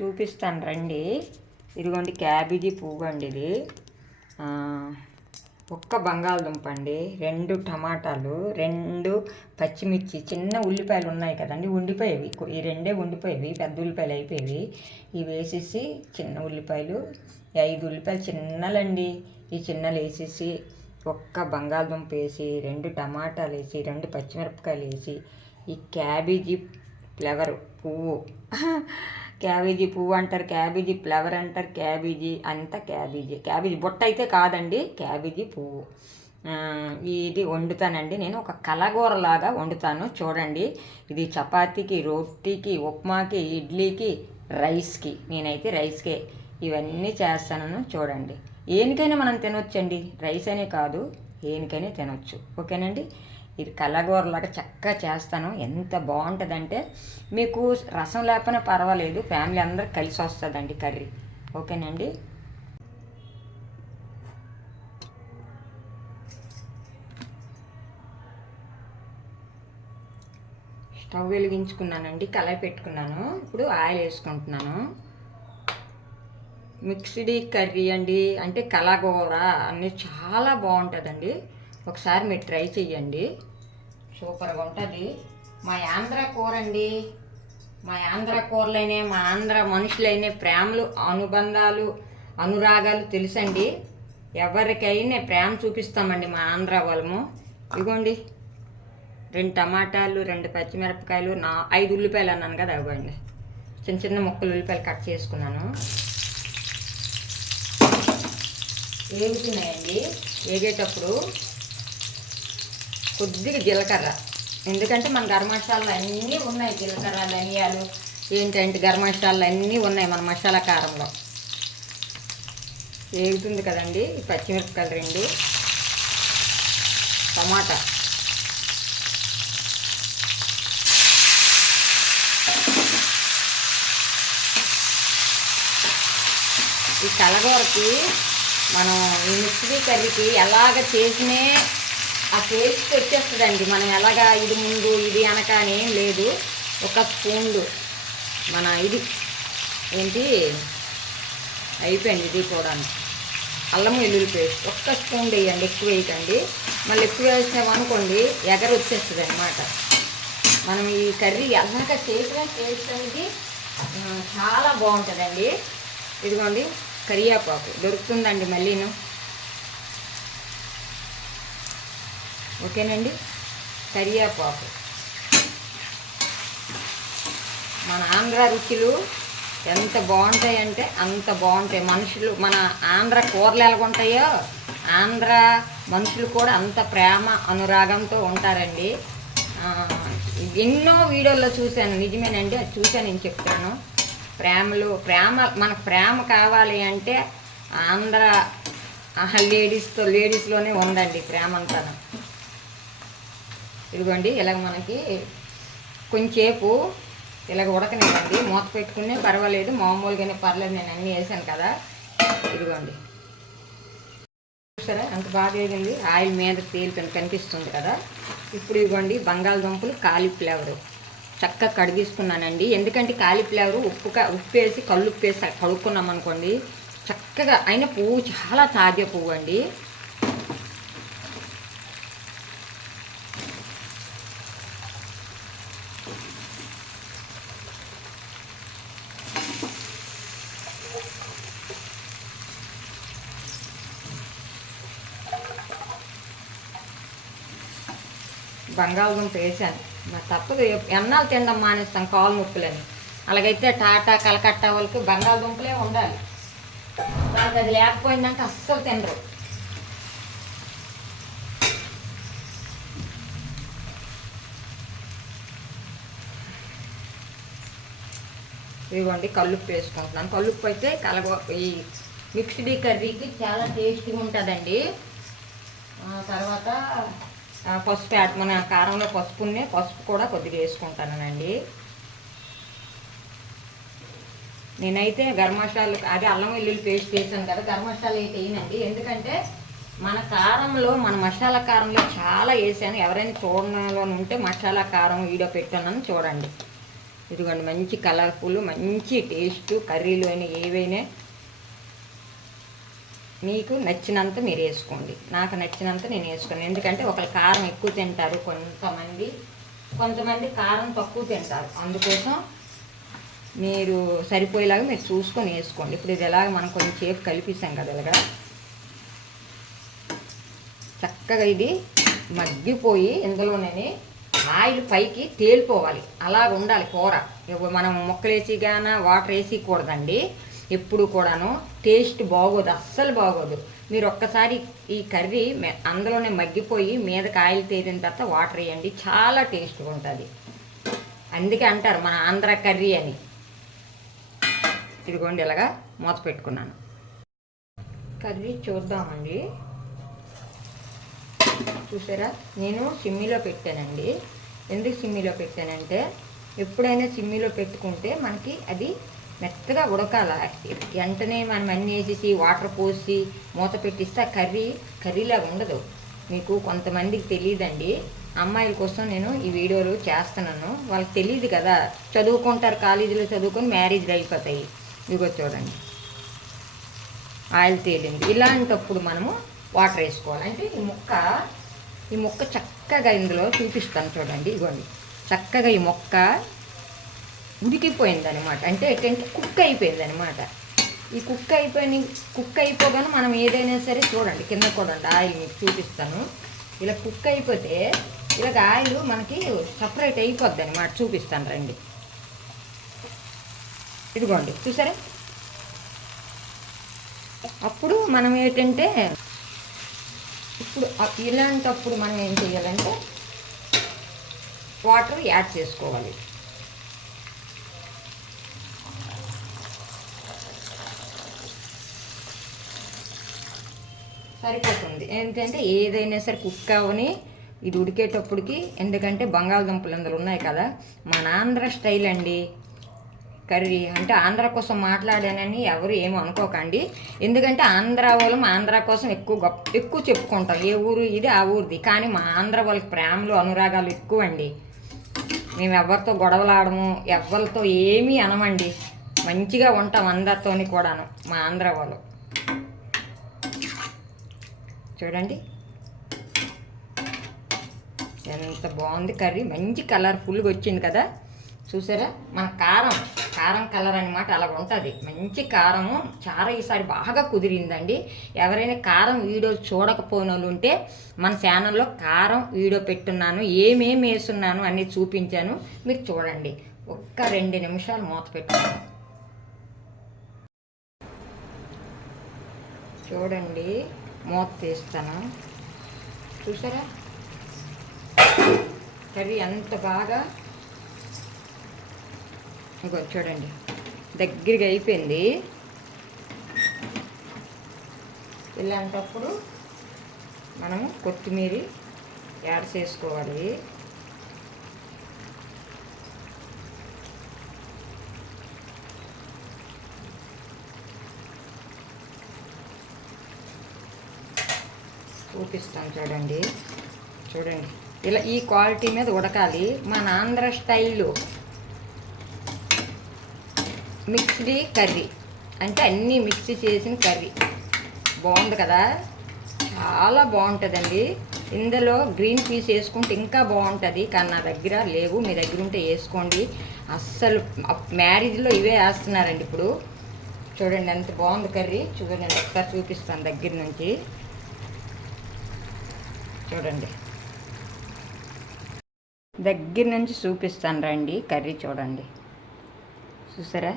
చూపిస్తాను రండి. ఇదిగోండి క్యాబేజీ పువ్వు అండి ఇది. ఒక్క బంగాళదుంప అండి, 2 టమాటాలు, 2 పచ్చిమిర్చి, చిన్న ఉల్లిపాయలు ఉన్నాయి కదండి, ఉండిపోయేవి. ఈ 2 ఉండిపోయేవి, పెద్ద ఉల్లిపాయలు అయిపోయేవి. ఇవి వేసేసి చిన్న ఉల్లిపాయలు 5 ఉల్లిపాయలు చిన్నలండి, ఈ చిన్నలు వేసేసి ఒక్క బంగాళదుంప వేసి 2 టమాటాలు వేసి 2 పచ్చిమిరపకాయలు వేసి ఈ క్యాబేజీ ఫ్లవర్ పువ్వు క్యాబేజీ పువ్వు అంటారు, క్యాబేజీ ఫ్లవర్ అంటారు, క్యాబేజీ అంతా క్యాబేజీ బుట్ట అయితే కాదండి, క్యాబేజీ పువ్వు. ఇది వండుతానండి నేను, ఒక కలగూరలాగా వండుతాను చూడండి. ఇది చపాతీకి, రోటీకి, ఉప్మాకి, ఇడ్లీకి, రైస్కి, నేనైతే రైస్కే ఇవన్నీ చేస్తాను చూడండి. ఏనికైనా మనం తినొచ్చండి, రైస్ అనే కాదు, ఏనికైనా తినొచ్చు. ఓకేనండి. ఇది కలగూరలాగా చక్కగా చేస్తాను, ఎంత బాగుంటుందంటే మీకు రసం లేకపోయినా పర్వాలేదు, ఫ్యామిలీ అందరూ కలిసి వస్తుందండి కర్రీ. ఓకేనండి. స్టవ్ వెలిగించుకున్నానండి, కళాయి పెట్టుకున్నాను. ఇప్పుడు ఆయిల్ వేసుకుంటున్నాను. మిక్స్డ్ కర్రీ అండి, అంటే కలగూర అన్నీ చాలా బాగుంటుందండి. ఒకసారి మీరు ట్రై చెయ్యండి, సూపర్గా ఉంటుంది. మా ఆంధ్ర కూర అండి, మా ఆంధ్ర కూరలైనా, మా ఆంధ్ర మనుషులైన ప్రేమలు, అనుబంధాలు, అనురాగాలు తెలుసండి. ఎవరికైనా ప్రేమ చూపిస్తామండి మా ఆంధ్ర వాళ్ళము. ఇదిగోండి 2 టమాటాలు, 2 పచ్చిమిరపకాయలు, 5 ఉల్లిపాయలు అన్నాను కదా, ఇవ్వండి చిన్న చిన్న ముక్కలు ఉల్లిపాయలు కట్ చేసుకున్నాను. వేగుతున్నాయండి. వేగేటప్పుడు కొద్దిగా జీలకర్ర, ఎందుకంటే మన గరం మసాలాలు అన్నీ ఉన్నాయి, జీలకర్ర, ధనియాలు, ఏంటంటే గరం మసాలాలు అన్నీ ఉన్నాయి మన మసాలా కారంలో. వేగుతుంది కదండి. పచ్చిమిరపకాయలు 2, టమాటా, ఈ కలగూరకి మనం ఈ మిక్స్డ్ కర్రీకి ఎలాగ చేసినే ఆ టేస్ట్ వచ్చేస్తుందండి. మనం ఎలాగా ఇది ముందు ఇది అనక అని ఏం లేదు. ఒక స్పూన్లు మన ఇది ఏంటి అయిపోయింది, ఇది కూడా అల్లం వెల్లుల్లి పేస్ట్ ఒక్క స్పూన్ వేయండి, ఎక్కువ వేయకండి. మళ్ళీ ఎక్కువ వేసామనుకోండి ఎగర వచ్చేస్తుంది అనమాట. మనం ఈ కర్రీ ఎలాగ చేసిన టేస్ట్ అనేది చాలా బాగుంటుందండి. ఇదిగోండి కరివేపాకు దొరుకుతుందండి మళ్ళీను. ఓకేనండి. కరివేపాకు మన ఆంధ్ర రుచులు ఎంత బాగుంటాయంటే అంత బాగుంటాయి. మనుషులు మన ఆంధ్ర కూరలు ఎలాగుంటాయో ఆంధ్ర మనుషులు కూడా అంత ప్రేమ అనురాగంతో ఉంటారండి. ఎన్నో వీడియోల్లో చూశాను, నిజమేనండి, అది చూశాను, నేను చెప్తాను. ప్రేమ మనకు ప్రేమ కావాలి అంటే ఆంధ్ర లేడీస్లోనే ఉందండి ప్రేమ అంతా. ఇదిగోండి ఇలాగ మనకి కొంచెంసేపు ఇలాగ ఉడకనివ్వండి, మూత పెట్టుకునే పర్వాలేదు, మామూలుగానే పర్లేదు, నేను అన్నీ వేసాను కదా. ఇదిగోండి సరే అంత బాగా వేగింది, ఆయిల్ మీద తేలిపోయింది కనిపిస్తుంది కదా. ఇప్పుడు ఇదిగోండి బంగాళదుంపలు, కాలీఫ్లవర్ చక్కగా కడిగేసుకున్నానండి. ఎందుకంటే కాలీఫ్లవర్ ఉప్పు వేసి కల్లుప్పు వేసి కడుక్కున్నాం అనుకోండి చక్కగా అయిన పువ్వు చాలా తాజా పువ్వు అండి. బంగాళదుంప వేసాను, మరి తప్పదు, ఎన్నాళ్ళు తినడం మానేస్తాం కాలు నొప్పులని. అలాగైతే టాటా కలకత్తా వాళ్ళకి బంగాళదుంపలే ఉండాలి, వాళ్ళకి అది లేకపోయిందంటే అస్సలు తినరు. ఇదిగోండి కల్లుప్పు వేసుకుంటున్నాను. కల్లుప్పు అయితే ఈ మిక్స్డ్ కర్రీకి చాలా టేస్టీగా ఉంటుందండి. తర్వాత పసుపు మన కారంలో పసుపు కూడా కొద్దిగా వేసుకుంటానండి. నేనైతే గరం మసాలా అదే అల్లం వెల్లుల్లి పేస్ట్ వేసాను కదా, గరం మసాలా అయితే వేయనండి. ఎందుకంటే మన కారంలో మన మసాలా కారంలో చాలా వేసాను. ఎవరైనా చూడడంలో ఉంటే మసాలా కారం వీడియో పెట్టానని చూడండి. ఇదిగోండి మంచి కలర్ఫుల్, మంచి టేస్ట్. కర్రీలు అయినా ఏవైనా మీకు నచ్చినంత మీరు వేసుకోండి. నాకు నచ్చినంత నేను వేసుకోండి. ఎందుకంటే ఒకళ్ళు కారం ఎక్కువ తింటారు, కొంతమంది కారం తక్కువ తింటారు. అందుకోసం మీరు సరిపోయేలాగా మీరు చూసుకొని వేసుకోండి. ఇప్పుడు ఇది ఎలాగ మనం కొంచెం సేపు కలిపిస్తాం కదా, ఇలాగ చక్కగా ఇది మగ్గిపోయి ఇందులోనే ఆయిల్ పైకి తేలిపోవాలి. అలాగ ఉండాలి కూర. మనం ముక్కలేసి గాన వాటర్ వేసి కూడదండి ఎప్పుడు కూడాను. టేస్ట్ బాగోదు, అస్సలు బాగోదు. మీరు ఒక్కసారి ఈ కర్రీ అందులోనే మగ్గిపోయి మీదకి ఆయిల్ తేలిన తర్వాత వాటర్ వేయండి, చాలా టేస్ట్గా ఉంటుంది. అందుకే అంటారు మన ఆంధ్ర కర్రీ అని. ఇదిగోండి ఇలాగా మూత పెట్టుకున్నాను. కర్రీ చూద్దామండి. చూసారా, నేను సిమ్మిలో పెట్టానండి. ఎందుకు సిమ్మిలో పెట్టానంటే ఎప్పుడైనా సిమ్మిలో పెట్టుకుంటే మనకి అది మెత్తగా ఉడకాల. వెంటనే మనం అన్నీ వేసేసి వాటర్ పోసి మూత పెట్టిస్తే ఆ కర్రీలాగా ఉండదు. మీకు కొంతమందికి తెలియదండి. అమ్మాయిల కోసం నేను ఈ వీడియోలు చేస్తున్నాను. వాళ్ళకి తెలియదు కదా, చదువుకుంటారు, కాలేజీలో చదువుకొని మ్యారేజ్లు అయిపోతాయి. ఇదిగో చూడండి ఆయిల్ తేలింది. ఇలాంటప్పుడు మనము వాటర్ వేసుకోవాలి. అంటే ఈ మొక్క చక్కగా ఇందులో చూపిస్తాను చూడండి. ఇదిగోండి చక్కగా ఈ మొక్క ఉడికిపోయింది అనమాట. అంటే ఏంటంటే కుక్ అయిపోయింది అనమాట. ఈ కుక్ అయిపోగానే మనం ఏదైనా సరే చూడండి కింద కూడా ఆయిల్ మీకు చూపిస్తాను. ఇలా కుక్ అయిపోతే ఇలాగ ఆయిల్ మనకి సపరేట్ అయిపోద్ది అనమాట. చూపిస్తాను రండి. ఇదిగోండి చూసారా, అప్పుడు మనం ఏంటంటే ఇప్పుడు ఇలాంటప్పుడు మనం ఏం చేయాలంటే వాటర్ యాడ్ చేసుకోవాలి. సరిపోతుంది. ఏంటంటే ఏదైనా సరే కుక్ అవని ఇది ఉడికేటప్పటికి. ఎందుకంటే బంగాళదుంపలు అందులో ఉన్నాయి కదా, మన ఆంధ్ర స్టైల్ అండి కర్రీ. అంటే ఆంధ్ర కోసం మాట్లాడానని ఎవరు ఏమో అనుకోకండి. ఎందుకంటే ఆంధ్ర వాళ్ళం ఆంధ్ర కోసం ఎక్కువ చెప్పుకుంటాం. ఏ ఊరు ఇది ఆ ఊరిది. కానీ మా ఆంధ్ర వాళ్ళకి ప్రేమలు అనురాగాలు ఎక్కువ అండి. మేము ఎవరితో గొడవలాడము, ఎవరితో ఏమీ అనమండి. మంచిగా ఉంటాం అందరితోని కూడాను మా ఆంధ్ర వాళ్ళు. చూడండి ఎంత బాగుంది కర్రీ. మంచి కలర్ఫుల్గా వచ్చింది కదా, చూసారా. మన కారం కలర్ అనమాట అలా ఉంటుంది. మంచి కారము చాలా ఈసారి బాగా కుదిరిందండి. ఎవరైనా కారం వీడియో చూడకపోయిన వాళ్ళు ఉంటే మన ఛానల్లో కారం వీడియో పెట్టున్నాను, ఏమేమి వేస్తున్నాను అన్నీ చూపించాను, మీరు చూడండి. ఒక్క 2 నిమిషాలు మూత పెట్టుకున్నాను. చూడండి మూత తీస్తాను. చూసారా కర్రీ ఎంత బాగా ఇంకో చూడండి దగ్గరగా అయిపోయింది. ఇలాంటప్పుడు మనము కొత్తిమీర యాడ్ చేసుకోవాలి. చూపిస్తాను చూడండి. ఇలా ఈ క్వాలిటీ మీద ఉడకాలి. మన ఆంధ్ర స్టైలు మిక్స్డ్ కర్రీ అంటే అన్నీ మిక్సీ చేసిన కర్రీ బాగుంది కదా, చాలా బాగుంటుందండి. ఇందులో గ్రీన్ పీస్ వేసుకుంటే ఇంకా బాగుంటుంది. కానీ నా దగ్గర లేవు, మీ దగ్గర ఉంటే వేసుకోండి. అస్సలు మ్యారేజ్లో ఇవే వేస్తున్నారండి ఇప్పుడు. చూడండి ఎంత బాగుంది కర్రీ. చూడండి ఒకసారి చూపిస్తాను దగ్గర నుంచి. చూడండి దగ్గర నుంచి చూపిస్తాను రండి. కర్రీ చూడండి. చూసారా,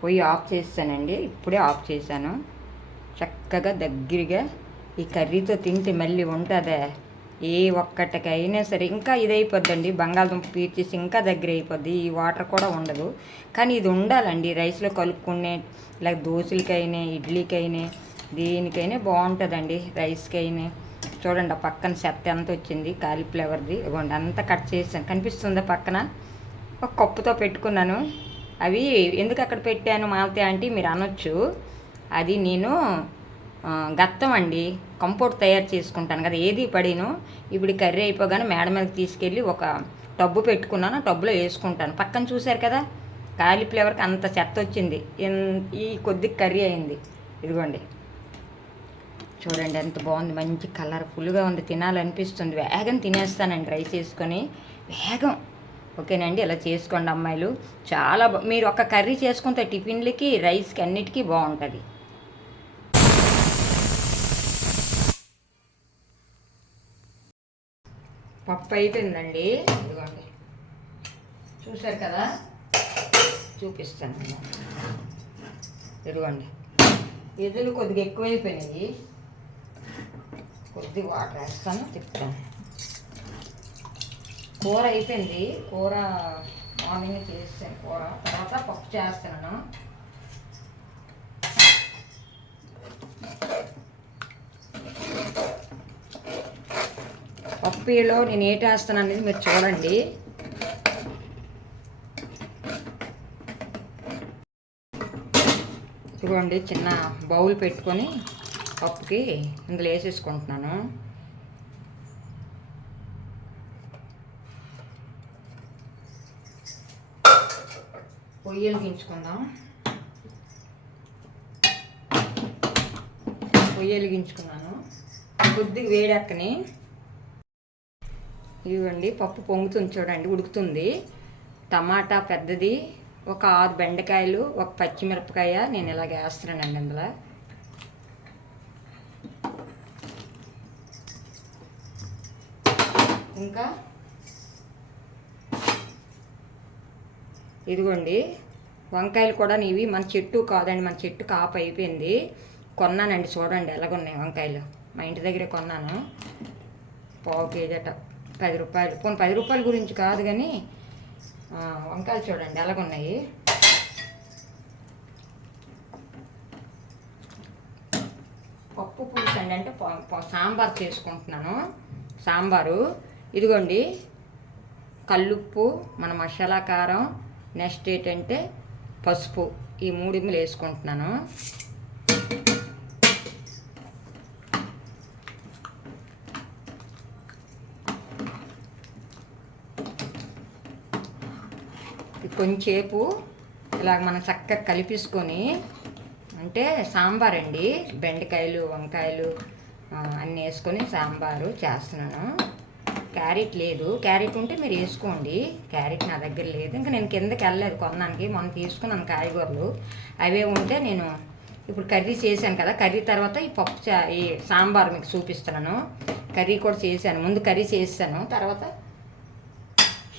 పొయ్యి ఆఫ్ చేస్తానండి. ఇప్పుడే ఆఫ్ చేశాను. చక్కగా దగ్గరగా ఈ కర్రీతో తింటే మళ్ళీ ఉంటుందా, ఏ ఒక్కటికైనా సరే ఇంకా ఇదైపోద్దండి. బంగాళదుంప పీర్చేసి ఇంకా దగ్గర అయిపోద్ది. ఈ వాటర్ కూడా ఉండదు. కానీ ఇది ఉండాలండి రైస్లో కలుపుకునే, ఇలా దోశలకైనా ఇడ్లీకైనా దేనికైనా బాగుంటుందండి, రైస్కైనా. చూడండి ఆ పక్కన చెత్త ఎంత వచ్చింది కాలీఫ్లవర్ది. ఇవ్వండి అంతా కట్ చేసాను, కనిపిస్తుందా పక్కన. ఒక కప్పుతో పెట్టుకున్నాను. అవి ఎందుకు అక్కడ పెట్టాను మాలతే అంటే మీరు అనొచ్చు. అది నేను గత్తం అండి, కంపోర్ట్ తయారు చేసుకుంటాను కదా, ఏది పడిను. ఇప్పుడు కర్రీ అయిపోగానే మేడ మీదకి తీసుకెళ్ళి ఒక టబ్బు పెట్టుకున్నాను, టబ్బులో వేసుకుంటాను. పక్కన చూశారు కదా కాలీఫ్లవర్కి అంత చెత్త వచ్చింది, ఈ కొద్ది కర్రీ అయింది. ఇదిగోండి చూడండి ఎంత బాగుంది, మంచి కలర్ఫుల్గా ఉంది, తినాలనిపిస్తుంది. వేగం తినేస్తానండి రైస్ వేసుకొని, వేగం. ఓకేనండి, ఇలా చేసుకోండి అమ్మాయిలు. చాలా మీరు ఒక కర్రీ చేసుకుంటే టిఫిన్లకి, రైస్కి, అన్నిటికీ బాగుంటుంది. పప్పు అయిపోయిందండి, ఇదిగోండి చూసారు కదా, చూపిస్తాను. ఇదిగోండి ఎదులు కొద్దిగా ఎక్కువైపోయినాయి, కొద్దిగా వాటర్ వేస్తాను, తిప్పుతాను. కూర అయిపోయింది, కూర మార్నింగ్ చేస్తాను. కూర తర్వాత పప్పు చేస్తున్నాను. పప్పులో నేను ఏటి వేస్తాను అనేది మీరు చూడండి. ఇదిగోండి చిన్న బౌల్ పెట్టుకొని పప్పుకి ఇందులో వేసేసుకుంటున్నాను. పొయ్యి వెలిగించుకుందాం. పొయ్యి వెలిగించుకున్నాను, కొద్దిగా వేడెక్కని. ఇవ్వండి పప్పు పొంగుతుంది చూడండి, ఉడుకుతుంది. టమాటా పెద్దది, ఒక 6 బెండకాయలు, ఒక పచ్చిమిరపకాయ నేను ఇలాగ వేస్తున్నానండి అందులో. ఇంకా ఇదిగోండి వంకాయలు కూడా ఇవి మన చెట్టు కాదండి, మన చెట్టు కాపు అయిపోయింది, కొన్నానండి. చూడండి ఎలాగున్నాయి వంకాయలు, మా ఇంటి దగ్గరే కొన్నాను. పావు కేజీ అట, 10 రూపాయలు. పోనీ 10 రూపాయల గురించి కాదు కానీ వంకాయలు చూడండి ఎలాగున్నాయి. పప్పు పులుసు అండి, అంటే సాంబార్ చేసుకుంటున్నాను. సాంబారు ఇదిగోండి కల్లుప్పు, మన మసాలా కారం, నెక్స్ట్ ఏంటంటే పసుపు, ఈ 3 వేసుకుంటున్నాను. కొంచెంసేపు ఇలాగ మనం చక్కగా కలిపేసుకొని, అంటే సాంబార్ అండి, బెండకాయలు, వంకాయలు అన్నీ వేసుకొని సాంబారు చేస్తున్నాను. క్యారెట్ లేదు, క్యారెట్ ఉంటే మీరు వేసుకోండి, క్యారెట్ నా దగ్గర లేదు. ఇంకా నేను కిందకి వెళ్ళలేదు కొన్నానికి, మనం తీసుకున్నాను కాయగూరలు, అవే ఉంటే నేను ఇప్పుడు కర్రీ చేశాను కదా, కర్రీ తర్వాత ఈ పప్పు ఈ సాంబార్ మీకు చూపిస్తున్నాను. కర్రీ కూడా చేశాను, ముందు కర్రీ చేశాను, తర్వాత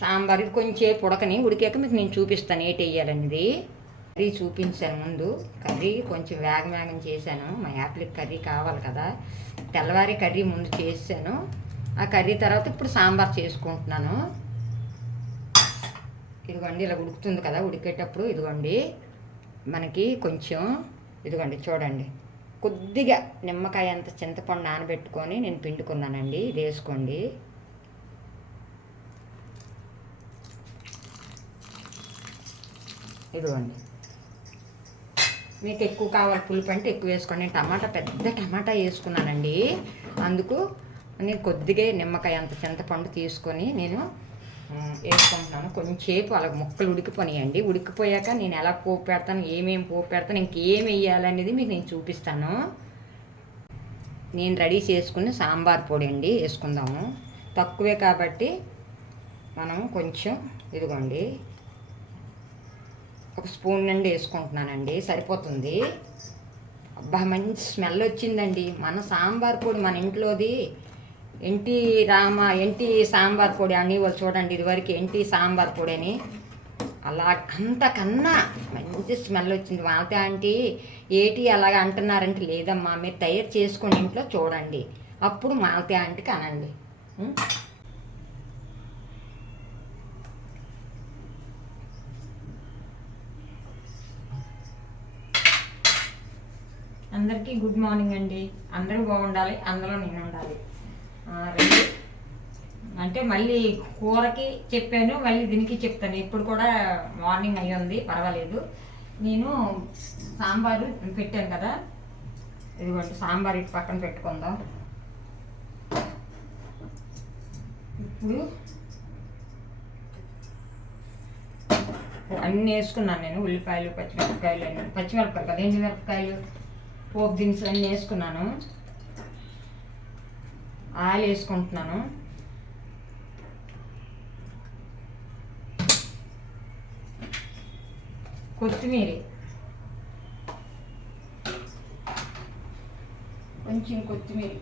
సాంబార్. ఇది కొంచెం ఉడికాక మీకు నేను చూపిస్తాను ఏంటి వేయాలనేది. కర్రీ చూపించాను ముందు, కర్రీ కొంచెం వేగం చేశాను, మా యాప్లకి కర్రీ కావాలి కదా. తెల్లవారి కర్రీ ముందు చేశాను, ఆ కర్రీ తర్వాత ఇప్పుడు సాంబార్ చేసుకుంటున్నాను. ఇదిగోండి ఇలా ఉడుకుతుంది కదా, ఉడికేటప్పుడు ఇదిగోండి మనకి కొంచెం ఇదిగోండి చూడండి కొద్దిగా నిమ్మకాయ అంత చింతపండు నానబెట్టుకొని నేను పిండుకున్నానండి, ఇది వేసుకోండి. ఇదిగోండి మీకు ఎక్కువ కావాలి పులుపు అంటే ఎక్కువ వేసుకోండి. నేను టమాటా పెద్ద టమాటా వేసుకున్నానండి, అందుకు నేను కొద్దిగా నిమ్మకాయ అంత చింతపండు తీసుకొని నేను వేసుకుంటున్నాను. కొంచెంసేపు అలా ముక్కలు ఉడికిపోయాయండి, ఉడికిపోయాక నేను ఎలా పోపు పెడతాను, ఏమేమి పోపు పెడతాను, ఇంకేం వేయాలనేది మీకు నేను చూపిస్తాను. నేను రెడీ చేసుకుని సాంబార్ పొడి అండి వేసుకుందాము, తక్కువే కాబట్టి మనం కొంచెం ఇదిగోండి ఒక స్పూన్ నుండి వేసుకుంటున్నానండి, సరిపోతుంది. అబ్బా మంచి స్మెల్ వచ్చిందండి. మన సాంబార్ పొడి మన ఇంట్లోది ఎన్టీ సాంబార్ పొడి అని వాళ్ళు చూడండి, ఇదివరకు ఎన్టీ సాంబార్ పొడి అని, అలా అంతకన్నా మంచి స్మెల్ వచ్చింది. మాలతి ఆంటీ ఏటి అలాగ అంటున్నారంటే, లేదమ్మా మీరు తయారు చేసుకుని ఇంట్లో చూడండి, అప్పుడు మాలతి ఆంటీకి అనండి. అందరికీ గుడ్ మార్నింగ్ అండి. అందరూ బాగుండాలి, అందులో నేను ఉండాలి. రెండు అంటే మళ్ళీ కూరకి చెప్పాను, మళ్ళీ దీనికి చెప్తాను. ఇప్పుడు కూడా మార్నింగ్ అయ్యింది, పర్వాలేదు. నేను సాంబారు పెట్టాను కదా, ఇదిగోండి సాంబార్ ఇటు పక్కన పెట్టుకుందాం. ఇప్పుడు అన్నీ వేసుకున్నాను నేను. ఉల్లిపాయలు, పచ్చిమిరపకాయలు, అన్నీ పచ్చిమిరపకాయలు కదా, ఎండుమిరపకాయలు, పోపు దినుసులు అన్నీ వేసుకున్నాను. ఆయిల్ వేసుకుంటున్నాను. కొత్తిమీర, కొంచెం కొత్తిమీర,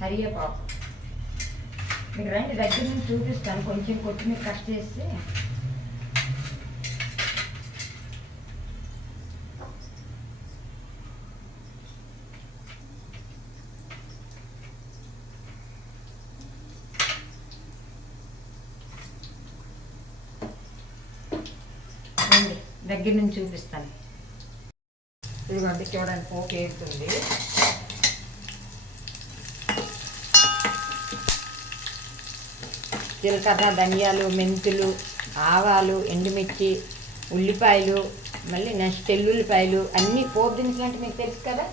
కరివేపాకు. మీకు రండి దగ్గర నుంచి చూపిస్తాను. కొంచెం కొత్తిమీర కట్ చేసి దగ్గర నుంచి చూపిస్తాను. ఇదిగోండి చూడండి, పోపు వేస్తుంది. జీలకర్ర, ధనియాలు, మెంతులు, ఆవాలు, ఎండుమిర్చి, ఉల్లిపాయలు, మళ్ళీ నెక్స్ట్ తెల్లుల్లిపాయలు అన్నీ పోపు దినుసులు అంటే మీకు తెలుసు కదా,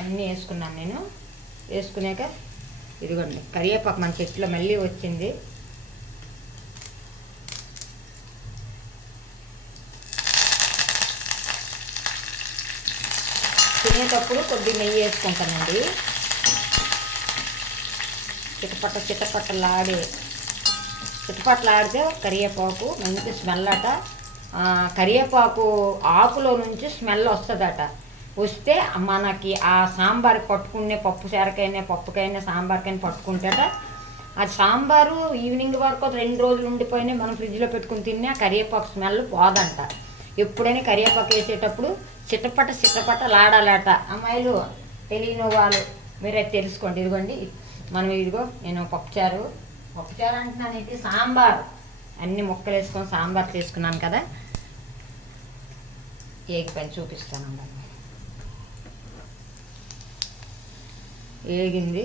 అన్నీ వేసుకున్నాను నేను. వేసుకున్నాక ఇదిగోండి కరివేపాకు మన చెట్లో మళ్ళీ వచ్చింది. తినేటప్పుడు కొద్ది నెయ్యి వేసుకుంటానండి. చిటపట్టలాడితే కరివేపాకు మంచి స్మెల్ అట. కరివేపాకు ఆకులో నుంచి స్మెల్ వస్తుందట. వస్తే మనకి ఆ సాంబార్ పట్టుకునే పప్పుకైనా సాంబార్కైనా పట్టుకుంటేట అది సాంబారు ఈవినింగ్ వరకు 2 రోజులు ఉండిపోయినా మనం ఫ్రిడ్జ్లో పెట్టుకుని తిన్నా కరివేపాకు స్మెల్ పోదంట. ఎప్పుడైనా కరివేపాకు వేసేటప్పుడు చిట్టపట్ట లాడాలట. అమ్మాయిలు తెలియని వాళ్ళు మీరే తెలుసుకోండి. ఇదిగోండి మనం ఇదిగో నేను పప్పుచారు అంటున్నాను, ఇది సాంబార్. అన్ని ముక్కలు వేసుకొని సాంబార్ చేసుకున్నాను కదా, ఏగి పని చూపిస్తాను. ఏగింది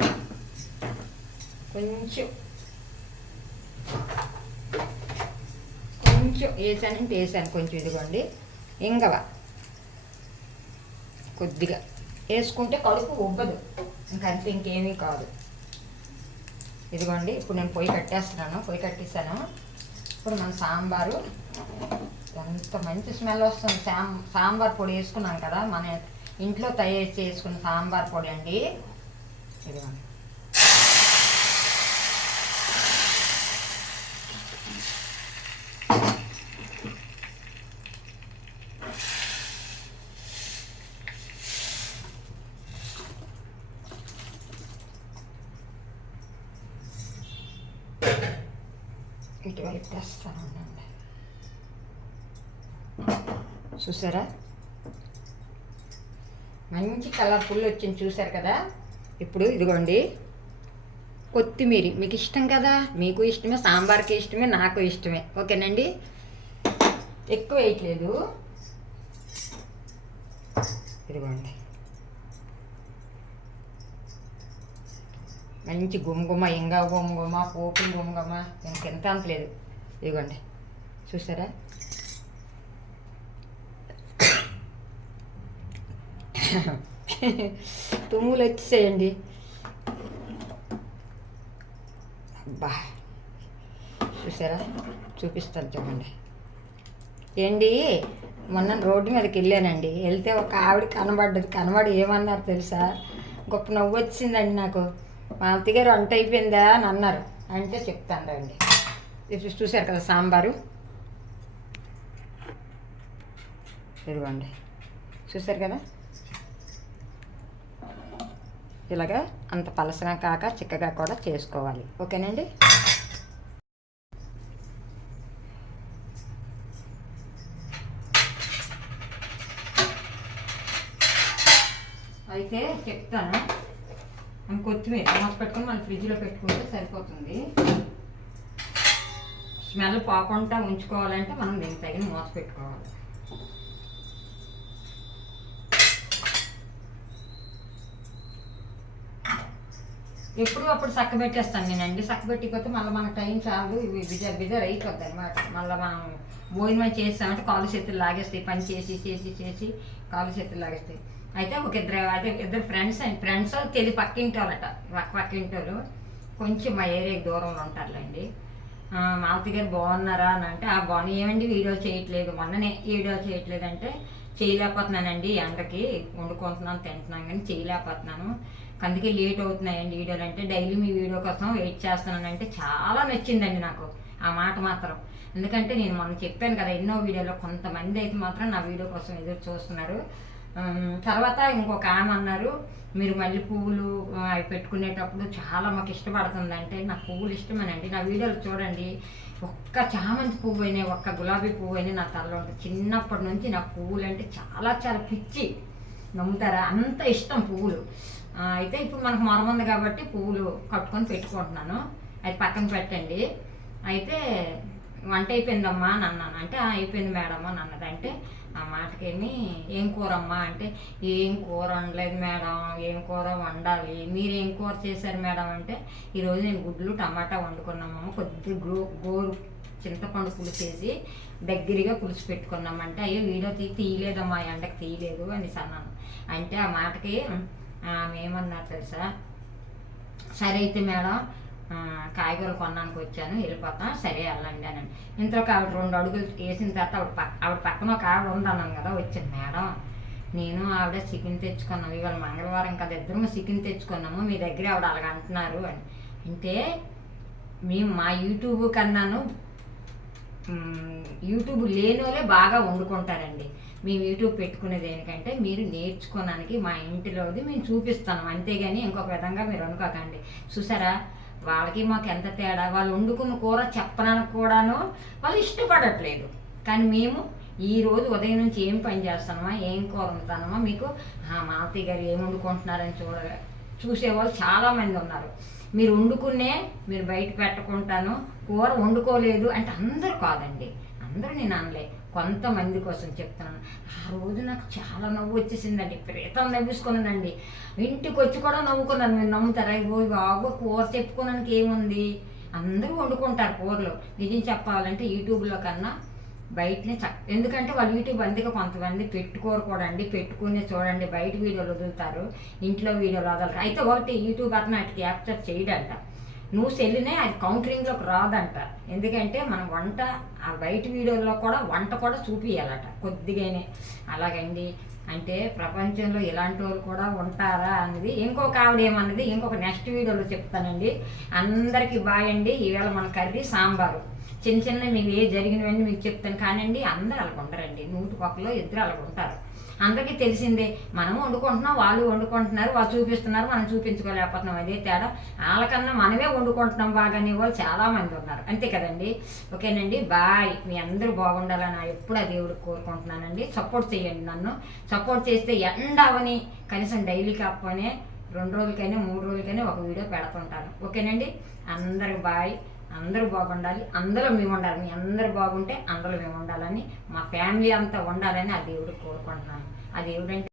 కొంచెం వేసానంటే వేసాను కొంచెం. ఇదిగోండి ఇంగవ కొద్దిగా వేసుకుంటే కడుపు ఉబ్బదు, ఇంకంతే, ఇంకేమీ కాదు. ఇదిగోండి ఇప్పుడు నేను పొయ్యి కట్టేసాను. ఇప్పుడు మన సాంబారు ఎంత మంచి స్మెల్ వస్తుంది. సాంబార్ పొడి వేసుకున్నాం కదా, మన ఇంట్లో తయారు చేసుకున్న సాంబార్ పొడి అండి. ఇదిగోండి ఇటువైపు తెస్తాను. చూసారా మంచి కలర్ఫుల్ వచ్చింది, చూసారు కదా. ఇప్పుడు ఇదిగోండి కొత్తిమీర మీకు ఇష్టం కదా, మీకు ఇష్టమే, సాంబార్కి ఇష్టమే, నాకు ఇష్టమే. ఓకేనండి, ఎక్కువ వేయట్లేదు. ఇదిగోండి మంచి గుమగుమ, ఇంకా గుమగుమ, పోపులు గుమగుమ, ఇంకెంత అంతలేదు. ఇదిగోండి చూసారా, తుమ్ములు వచ్చేసేయండి. అబ్బా చూసారా, చూపిస్తాను చూడండి. ఏంటి మొన్న రోడ్డు మీదకి వెళ్ళానండి, వెళ్తే ఒక ఆవిడ కనబడి ఏమన్నారు తెలుసా, గొప్ప నవ్వు వచ్చిందండి నాకు. మా అత్తగారు వంట అయిపోయిందా అని అన్నారు. అంటే చెప్తాను రండి. చూసారు కదా సాంబారు, ఇదిగోండి చూసారు కదా. ఇలాగా అంత పలసగా కాక చిక్కగా కూడా చేసుకోవాలి. ఓకేనండి. అయితే చెప్తాను. మనం కొత్తిమీర మూత పెట్టుకొని మనం ఫ్రిడ్జ్లో పెట్టుకుంటే సరిపోతుంది. స్మెల్ పోకుండా ఉంచుకోవాలంటే మనం దీనికి తగిన మూత పెట్టుకోవాలి. ఎప్పుడు అప్పుడు చక్కబెట్టేస్తాను నేనండి. చక్కబెట్టిపోతే మళ్ళీ మన టైం చాలు, ఇవి బిజర్ అయిపోద్ది అనమాట. మళ్ళీ మనం భోజనం చేస్తామంటే కాలు చేతులు లాగేస్తాయి, పని చేసి చేసి చేసి కాలు చేతులు లాగేస్తాయి. అయితే ఇద్దరు ఫ్రెండ్స్ తెలియదు, పక్కింటి వాళ్ళట, పక్కింటి వాళ్ళు కొంచెం మా ఏరియాకి దూరంలో ఉంటారులేండి. మాలతి గారు బాగున్నారా అని అంటే బాగున్నా, ఏమండి వీడియో చేయట్లేదు, మొన్ననే వీడియో చేయట్లేదు అంటే చేయలేకపోతున్నానండి, ఎండకి వండుకుంటున్నాను తింటున్నాను కానీ చేయలేకపోతున్నాను, అందుకే లేట్ అవుతున్నాయండి వీడియోలు అంటే, డైలీ మీ వీడియో కోసం వెయిట్ చేస్తున్నానంటే చాలా నచ్చిందండి నాకు ఆ మాట మాత్రం. ఎందుకంటే నేను మొన్న చెప్పాను కదా ఎన్నో వీడియోలో, కొంతమంది అయితే మాత్రం నా వీడియో కోసం ఎదురు చూస్తున్నారు. తర్వాత ఇంకొక ఆమె అన్నారు, మీరు మళ్ళీ పువ్వులు అవి పెట్టుకునేటప్పుడు చాలా మాకు ఇష్టపడుతుందంటే, నాకు పువ్వులు ఇష్టమేనండి, నా వీడియోలు చూడండి, ఒక్క చామంతి పువ్వు అయినా ఒక్క గులాబీ పువ్వు అయినా నా తలలో ఉంటుంది. చిన్నప్పటి నుంచి నాకు పువ్వులు అంటే చాలా చాలా పిచ్చి, నమ్ముతారా, అంత ఇష్టం పువ్వులు. అయితే ఇప్పుడు మనకు మొరమంది కాబట్టి పువ్వులు కట్టుకొని పెట్టుకుంటున్నాను, అది పక్కన పెట్టండి. అయితే వంట అయిపోయిందమ్మా అని అన్నాను అంటే అయిపోయింది మేడం అని అన్నది. అంటే ఆ మాటకేమి ఏం కూర అమ్మా అంటే ఏం కూర వండలేదు మేడం, ఏం కూర వండాలి, మీరేం కూర చేశారు మేడం అంటే ఈరోజు నేను గుడ్లు టమాటా వండుకున్నామమ్మ, కొద్దిగా గోరు చింతపండు పులుసు వేసి దగ్గరగా పులుసు పెట్టుకున్నామంటే అయ్యో వీడియో తీయలేదమ్మా ఎండకి తీయలేదు అని అన్నాను. అంటే ఆ మాటకి ఏమన్నారు తెలుసా, సరే అయితే మేడం కాయగూరలు కొన్నానికి వచ్చాను వెళ్ళిపోతాం, సరే వెళ్ళండి అని. ఇంతలోకి ఆవిడ 2 అడుగులు వేసిన తర్వాత ఆవిడ పక్కన ఒక ఆవిడ ఉందన్నాను కదా, వచ్చింది మేడం నేను ఆవిడ చికెన్ తెచ్చుకున్నాము, ఇవాళ మంగళవారం కదా ఇద్దరము చికెన్ తెచ్చుకున్నాము, మీ దగ్గర ఆవిడ అలాగ అంటున్నారు అని. అంటే మేము మా యూట్యూబ్ కన్నాను యూట్యూబ్ లేని వాళ్ళే బాగా వండుకుంటారండి. మేము యూట్యూబ్ పెట్టుకునేది దేనికంటే మీరు నేర్చుకోవడానికి, మా ఇంటిలోది మేము చూపిస్తాను, అంతేగాని ఇంకొక విధంగా మీరు అనుకోకండి. చూసారా వాళ్ళకి మాకు ఎంత తేడా, వాళ్ళు వండుకున్న కూర చెప్పడానికి కూడాను వాళ్ళు ఇష్టపడట్లేదు, కానీ మేము ఈరోజు ఉదయం నుంచి ఏం పని చేస్తామా, ఏం కూర వండుతానమా, మీకు మాలతి గారు ఏం వండుకుంటున్నారని చూసేవాళ్ళు చాలామంది ఉన్నారు. మీరు వండుకునే మీరు బయట పెట్టుకుంటాను, కూర వండుకోలేదు అంటే అందరూ కాదండి, అందరూ నేను అనలే, కొంతమంది కోసం చెప్తున్నాను. ఆ రోజు నాకు చాలా నవ్వు వచ్చేసిందండి, ప్రేతం నవ్వుకున్నానండి, ఇంటికి వచ్చి కూడా నవ్వుకున్నాను. మీరు నమ్ముతారా, బాగా కూర చెప్పుకోవడానికి ఏముంది, అందరూ వండుకుంటారు కూరలు. నిజం చెప్పాలంటే యూట్యూబ్లో కన్నా బయటనే ఎందుకంటే వాళ్ళు యూట్యూబ్ అందుకే కొంతమంది పెట్టుకోరు కూడా అండి, పెట్టుకునే చూడండి బయట వీడియోలు వదులుతారు, ఇంట్లో వీడియోలు వదలరు. అయితే ఒకటి యూట్యూబ్ అతను వాటికి యాక్సెప్ట్ చేయడంట, నువ్వు సెల్లినే అది కౌంటరింగ్లోకి రాదంట. ఎందుకంటే మనం వంట ఆ బయట వీడియోల్లో కూడా వంట కూడా చూపించాలట కొద్దిగానే. అలాగండి, అంటే ప్రపంచంలో ఇలాంటి వాళ్ళు కూడా ఉంటారా అనేది ఇంకొక ఆవిడ ఏమన్నది ఇంకొక నెక్స్ట్ వీడియోలో చెప్తానండి. అందరికీ బాయ్ అండి. ఈవేళ మన కర్రీ సాంబారు, చిన్న చిన్న మీకు ఏ జరిగినవన్నీ మీకు చెప్తాను, కానండి అందరూ అలాగ ఉండరండి, 100 2 అలాగ ఉంటారు. అందరికీ తెలిసిందే, మనం వండుకుంటున్నాం, వాళ్ళు వండుకుంటున్నారు, వాళ్ళు చూపిస్తున్నారు, మనం చూపించుకోలేకపోతున్నాం, అదే తేడా. వాళ్ళకన్నా మనమే వండుకుంటున్నాం బాగానే వాళ్ళు చాలామంది ఉన్నారు, అంతే కదండి. ఓకేనండి, బాయ్. మీ అందరూ బాగుండాలని ఎప్పుడు ఆ దేవుడికి కోరుకుంటున్నానండి. సపోర్ట్ చేయండి, నన్ను సపోర్ట్ చేస్తే ఎండ అవని కనీసం డైలీ కాకపోయినా 2 రోజులకైనా 3 రోజులకైనా ఒక వీడియో పెడుతుంటాను. ఓకేనండి, అందరూ బాయ్. అందరూ బాగుండాలి, అందరూ మేము ఉండాలి, మీ అందరూ బాగుంటే అందరూ మేము ఉండాలని, మా ఫ్యామిలీ అంతా ఉండాలని ఆ దేవుడికి కోరుకుంటున్నాను. ఆ దేవుడు అంటే